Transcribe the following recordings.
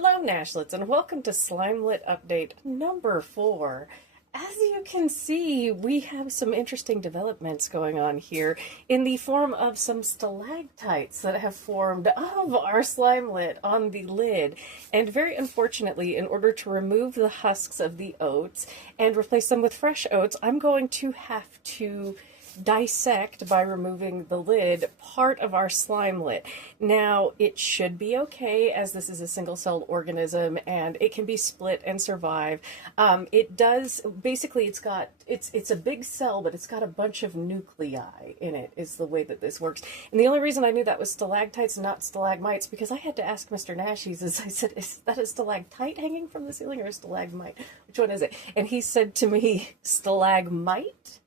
Hello, Nashlets, and welcome to Slimelet update number 4. As you can see, we have some interesting developments going on here in the form of some stalactites that have formed of our Slimelet on the lid. And very unfortunately, in order to remove the husks of the oats and replace them with fresh oats, I'm going to have to dissect, by removing the lid, part of our Slimelet. Now, it should be okay, as this is a single-celled organism and it can be split and survive. It does, basically it's a big cell, but it's got a bunch of nuclei in it, is the way that this works. And the only reason I knew that was stalactites and not stalagmites, because I had to ask Mr. Nashies, as I said, is that a stalactite hanging from the ceiling or a stalagmite? Which one is it? And he said to me, stalagmite?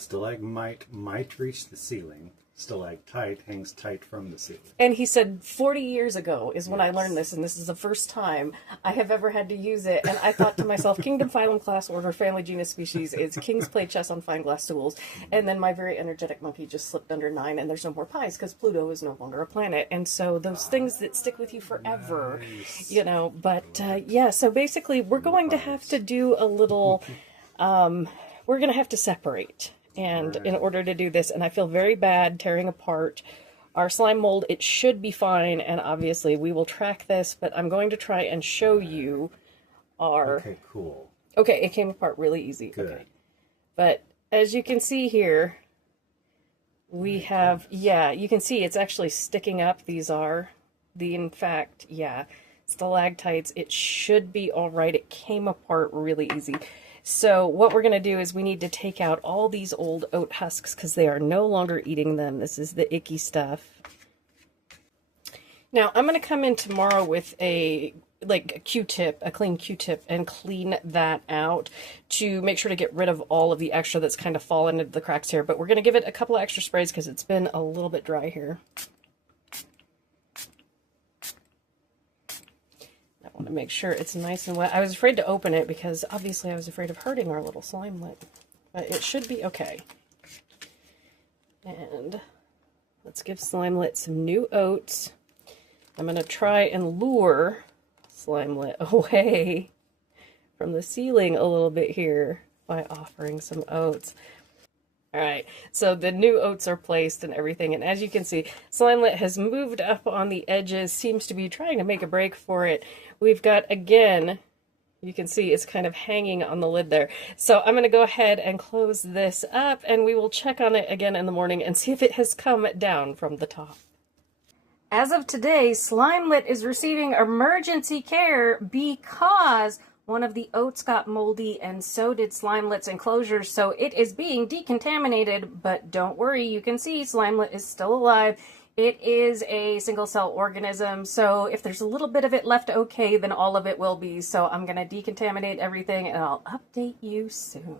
Stalagmite might reach the ceiling. Stalactite hangs tight from the ceiling. And he said 40 years ago is when I learned this, and this is the first time I have ever had to use it. And I thought to myself, kingdom, phylum, class, order, family, genus, species is kings play chess on fine glass stools. And then my very energetic monkey just slipped under 9, and there's no more pies because Pluto is no longer a planet. And so those things that stick with you forever, you know. But yeah, so basically we're going to have to do a little, we're going to have to separate. And in order to do this, and I feel very bad tearing apart our slime mold. It should be fine, and obviously we will track this, but I'm going to try and show you our... Okay, cool. Okay, it came apart really easy. Good. Okay. But as you can see here, we have, yeah, you can see it's actually sticking up. These are in fact, yeah, stalactites. It should be all right. It came apart really easy. So what we're going to do is we need to take out all these old oat husks because they are no longer eating them. This is the icky stuff. Now, I'm going to come in tomorrow with a Q-tip, a clean Q-tip, and clean that out to make sure to get rid of all of the extra that's kind of fallen into the cracks here. But we're going to give it a couple of extra sprays because it's been a little bit dry here. I want to make sure it's nice and wet. I was afraid to open it because obviously I was afraid of hurting our little Slimelet. But it should be okay. And let's give Slimelet some new oats. I'm going to try and lure Slimelet away from the ceiling a little bit here by offering some oats. Alright, so the new oats are placed and everything, and as you can see, Slimelet has moved up on the edges, seems to be trying to make a break for it. We've got, again, you can see it's kind of hanging on the lid there. So I'm going to go ahead and close this up, and we will check on it again in the morning and see if it has come down from the top. As of today, Slimelet is receiving emergency care because one of the oats got moldy, and so did Slimelet's enclosure, so it is being decontaminated. But don't worry, you can see Slimelet is still alive. It is a single-cell organism, so if there's a little bit of it left okay, then all of it will be. So I'm going to decontaminate everything, and I'll update you soon.